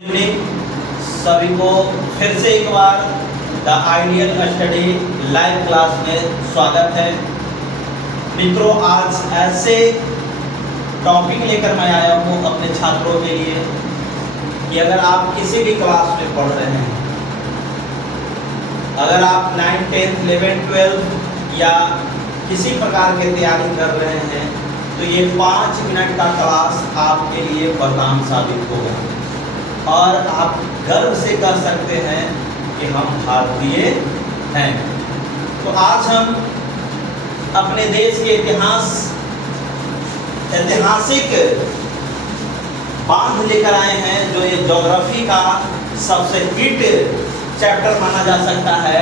Evening सभी को फिर से एक बार the ideal study live class में स्वागत है। मित्रों, आज ऐसे टॉपिक लेकर मैं आया हूँ अपने छात्रों के लिए कि अगर आप किसी भी क्लास में पढ़ रहे हैं, अगर आप 9th 10th 11th 12th या किसी प्रकार की तैयारी कर रहे हैं तो ये 5 मिनट का क्लास आपके लिए वरदान साबित होगा और आप गर्व से कह सकते हैं कि हम भारतीय हैं। तो आज हम अपने देश के ऐतिहासिक बांध लेकर आए हैं, जो ये ज्योग्राफी का सबसे हिट चैप्टर माना जा सकता है,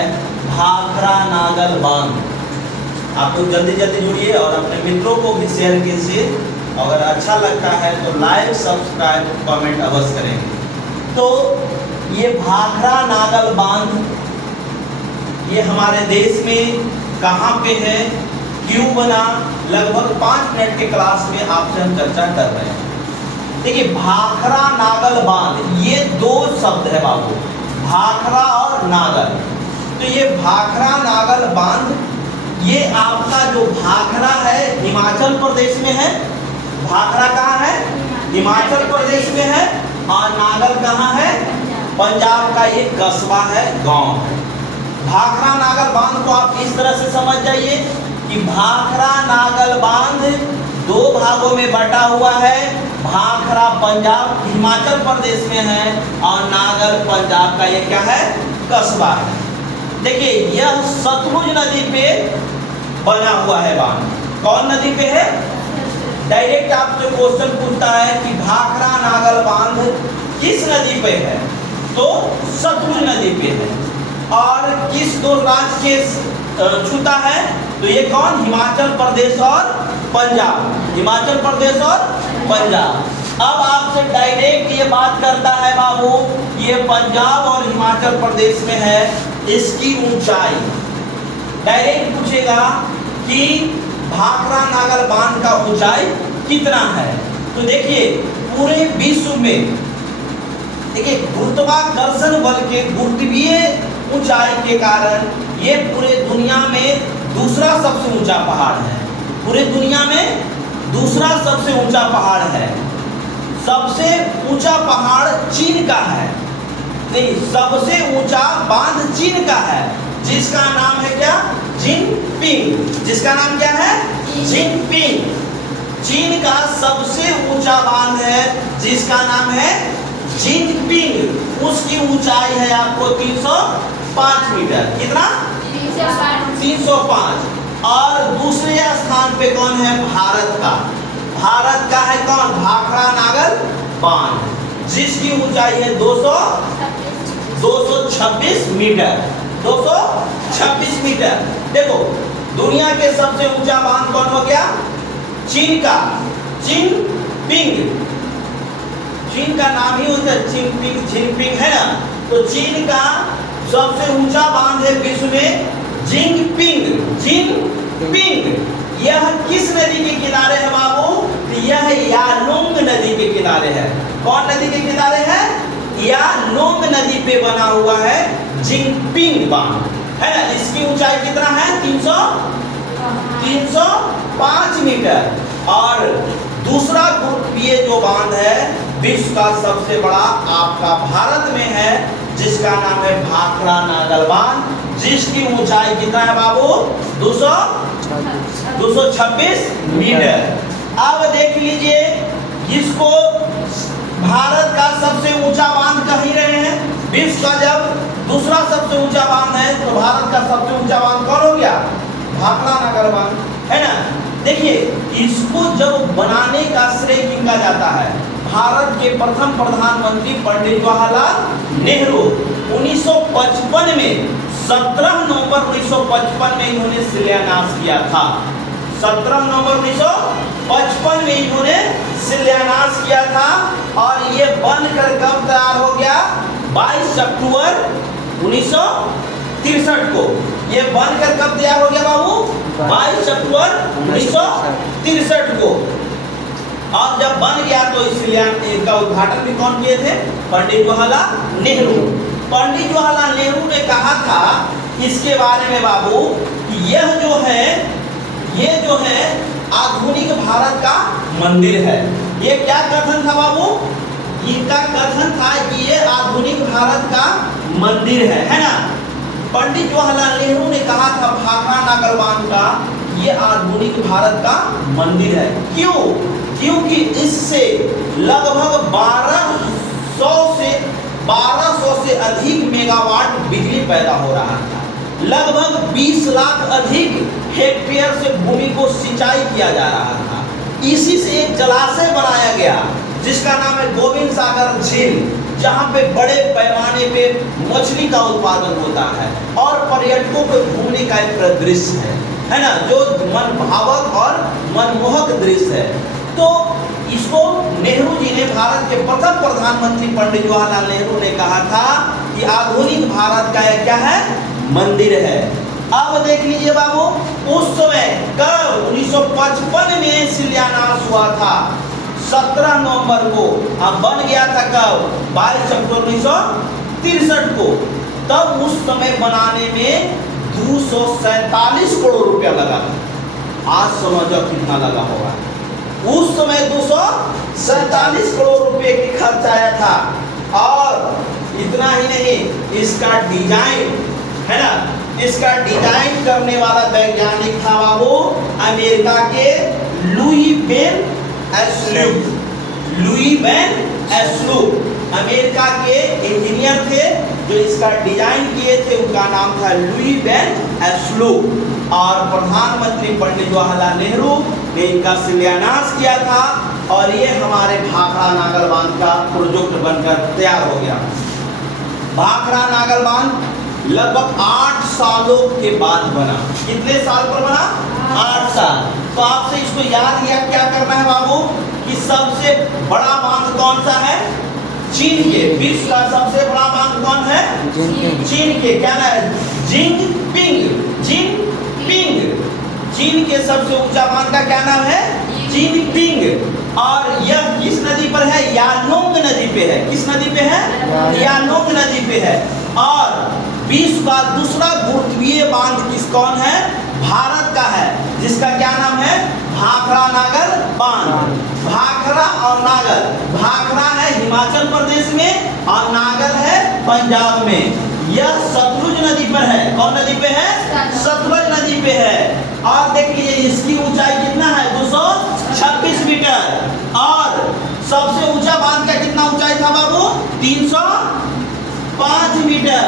भाखरा नागल बांध। आप लोग जल्दी जल्दी जुड़िए और अपने मित्रों को भी शेयर कीजिए। अगर अच्छा लगता है तो लाइक, सब्सक्राइब, कमेंट अवश्य करेंगे। तो ये भाखरा नागल बांध ये हमारे देश में कहाँ पे है, क्यों बना, लगभग 5 मिनट के क्लास में आपसे हम चर्चा कर रहे हैं। देखिए, भाखरा नागल बांध ये दो शब्द है बाबू, भाखरा और नागल। तो ये भाखरा नागल बांध ये आपका जो भाखरा है हिमाचल प्रदेश में है। भाखरा कहाँ है? हिमाचल प्रदेश में है। और नागल कहाँ है? पंजाब का एक कस्बा है, गांव है। भाखरा नागल बांध को आप इस तरह से समझ जाइए कि भाखरा नागल बांध दो भागों में बटा हुआ है। भाखरा पंजाब हिमाचल प्रदेश में है और नागल पंजाब का ये क्या है? कस्बा है। देखिए, यह सतलुज नदी पे बना हुआ है बांध। कौन नदी पे है? डायरेक्ट आपसे क्वेश्चन पूछता है कि भाखरा नागल बांध किस नदी पे है, तो सतलुज नदी पे है। और किस दो राज्य के छूता है, तो ये कौन? हिमाचल प्रदेश और पंजाब। हिमाचल प्रदेश और पंजाब। अब आपसे डायरेक्ट ये बात करता है बाबू, ये पंजाब और हिमाचल प्रदेश में है, इसकी ऊंचाई डायरेक्ट पूछेगा कि भाखरा नागल बांध का ऊंचाई कितना है। तो देखिए, पूरे विश्व में देखिए गुरुत्वाकर्षण बल के गुरुत्वीय ऊंचाई के कारण ये पूरे दुनिया में दूसरा सबसे ऊंचा पहाड़ है। पूरे दुनिया में दूसरा सबसे ऊंचा पहाड़ है। सबसे ऊंचा पहाड़ चीन का है। नहीं, सबसे ऊंचा बांध चीन का है, जिसका नाम है क्या? जिनपिंग। जिसका नाम क्या है? जिनपिंग। चीन का सबसे ऊंचा बांध है जिसका नाम है जिनपिंग। उसकी ऊंचाई है आपको 305 मीटर। कितना? 305। और दूसरे स्थान पे कौन है? भारत का। भारत का है कौन? भाखरा नागल बांध, जिसकी ऊंचाई है 226 मीटर। 226 मीटर। देखो, दुनिया के सबसे ऊंचा बांध कौन हो गया? चीन का, जिनपिंग। चीन का नाम ही होता है जिनपिंग, जिनपिंग है ना। तो चीन का सबसे ऊंचा बांध है विश्व में जिनपिंग। जिनपिंग यह किस नदी के किनारे है बाबू? यह यालुंग नदी के किनारे है। कौन नदी के किनारे है? यालुंग नदी पे बना हुआ है जिनपिंग बांध, है ना। इसकी ऊंचाई कितना है? 305 मीटर। और दूसरा गुरुत्वीय जो बांध है विश्व का सबसे बड़ा आपका भारत में है, जिसका नाम है भाखरा नागल बांध, जिसकी ऊंचाई कितना है बाबू? 226 मीटर। अब देख लीजिए, इसको भारत का सबसे ऊंचा बांध कह ही रहे हैं। विश्व का जब दूसरा सबसे ऊंचा बांध है तो भारत का सबसे ऊंचा बांध कौन हो गया? भाखरा नागल बांध, है ना। देखिए, इसको जब बनाने का श्रेय किनका जाता है? भारत के प्रथम प्रधानमंत्री पंडित जवाहरलाल नेहरू 1955 में 17 नवंबर 1955 में इन्होंने शिलान्यास किया था। 17 नवंबर 1955 में इन्होंने शिलान्यास किया था। और ये बनकर कब तैयार हो गया? 22 अक्टूबर 1963 को। ये बनकर कब तैयार हो गया बाबू? 22 अक्टूबर 1963 को। और जब बन गया तो इसलिए इसका उद्घाटन भी कौन किए थे? पंडित जवाहरलाल नेहरू। पंडित जवाहरलाल नेहरू ने कहा था इसके बारे में बाबू कि ये जो है आधुनिक भारत का मंदिर है। ये क्या कथन था बाबू? इनका कथन था कि ये आधुनिक भारत का मंदिर है ना। पंडित जवाहरलाल नेहरू ने कहा था भाखड़ा नागल बांध का ये आधुनिक भारत का मंदिर है। क्यों? क्योंकि इससे लगभग 1200 से अधिक मेगावाट बिजली पैदा हो रहा था। लगभग 20 लाख अधिक हेक्टेयर से भूमि को सिंचाई किया जा रहा था। इसी से एक जलाशय बनाया गया जिसका नाम है गोविंद सागर झील, जहाँ पे बड़े पैमाने पे मछली का उत्पादन होता है और पर्यटकों को घूमने का एक दृश्य है ना, जो मन भावक और मनमोहक दृश्य है। तो इसको नेहरू जी ने, भारत के प्रथम प्रधानमंत्री पंडित जवाहरलाल नेहरू ने कहा था कि आधुनिक भारत का एक क्या है? मंदिर है। अब देख लीजिए बाबू, उस समय कब 1955 में शिलान्यास हुआ था 17 नवंबर को। अब बन गया था कब? 22 अक्टूबर 1963 को। तब उस समय बनाने में 247 करोड़ रुपया लगा था। आज समझो कितना लगा होगा। उस समय 247 करोड़ रुपए की खर्च आया था। और इतना ही नहीं, इसका डिजाइन है ना, इसका डिजाइन करने वाला वैज्ञानिक था बाबू अमेरिका के लुई बेन एस्लू। अमेरिका के इंजीनियर थे जो इसका डिजाइन किए थे, उनका नाम था लुई बेन एस्लू। और प्रधानमंत्री पंडित जवाहरलाल नेहरू ने इनका शिलान्यास किया था और ये हमारे भाखड़ा नागल बांध का प्रोजेक्ट बनकर तैयार हो गया। भाखड़ा नागल बांध लगभग 8 सालों के बाद बना। कितने साल पर बना? 8 साल। तो आपसे इसको याद क्या करना है बाबू कि सबसे बड़ा बांध कौन सा है? चीन के। विश्व का सबसे बड़ा बांध कौन है? चीन के। क्या नाम है? चीन के सबसे ऊंचा बांध का क्या नाम है? जिनपिंग। और यह किस नदी पर है? यानोंग नदी पे है। किस नदी पे है? यानोंग नदी पे है। और विश्व का दूसरा गुरुत्वीय बांध कौन है? भारत का है, जिसका क्या नाम है? भाखड़ा नागल बांध। भाखड़ा और नागल, भाखड़ा है हिमाचल प्रदेश में और नागल है पंजाब में। यह सतलुज नदी पर है। कौन नदी पे है? सतलुज नदी पे है। और देख लीजिए इसकी ऊंचाई कितना है? 226 मीटर। और सबसे ऊंचा बांध का कितना ऊंचाई था बाबू? 305 मीटर।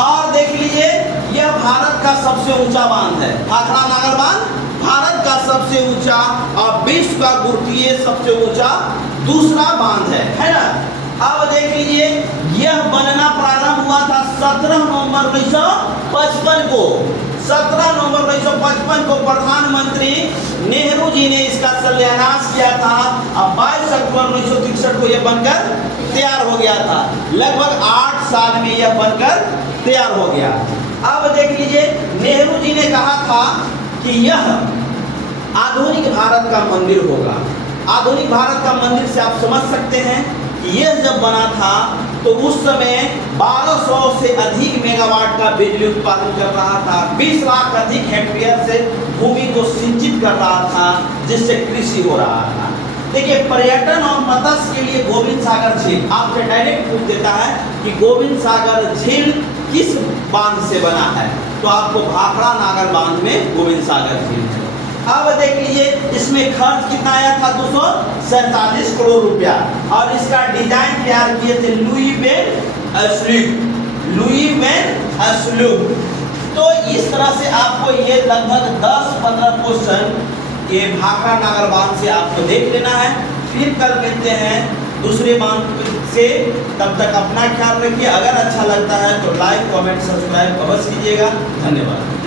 और देख लीजिए यह भारत का सबसे ऊंचा बांध है। भाखड़ा नागल बांध भारत का सबसे ऊंचा और विश्व का गुरुत्वीय सबसे ऊंचा दूसरा बांध है ना। अब देख लीजिए यह बनना प्रारंभ हुआ था 17 नवंबर 1955 को। 17 नवंबर 1955 को प्रधानमंत्री नेहरू जी ने इसका शिलान्यास किया था। अब 22 अक्टूबर 1963 को यह बनकर तैयार हो गया था। लगभग 8 साल में यह बनकर तैयार हो गया। अब देख लीजिए नेहरू जी ने कहा था कि यह आधुनिक भारत का मंदिर होगा। आधुनिक भारत का मंदिर से आप समझ सकते हैं कि यह जब बना था तो उस समय 1200 से अधिक मेगावाट का बिजली उत्पादन कर रहा था। 20 लाख अधिक हेक्टेयर से भूमि को सिंचित कर रहा था, जिससे कृषि हो रहा था। देखिए पर्यटन और मत्स्य के लिए गोविंद सागर झील आपसे डायरेक्ट पूछ देता है कि गोविंद सागर झील किस बांध से बना है, तो आपको भाखड़ा नागल बांध में गोविंद सागर झील है। अब देख लीजिए इसमें खर्च कितना आया था? 247 करोड़ रुपया। और इसका डिजाइन तैयार किए थे लुई बेन एस्लू। तो इस तरह से आपको ये लगभग 10-15 क्वेश्चन ये भाखड़ा नागल बांध से आपको देख लेना है। फिर कर लेते हैं दूसरे बांध से। तब तक अपना ख्याल रखिए। अगर अच्छा लगता है तो लाइक, कमेंट, सब्सक्राइब अवश्य कीजिएगा। धन्यवाद।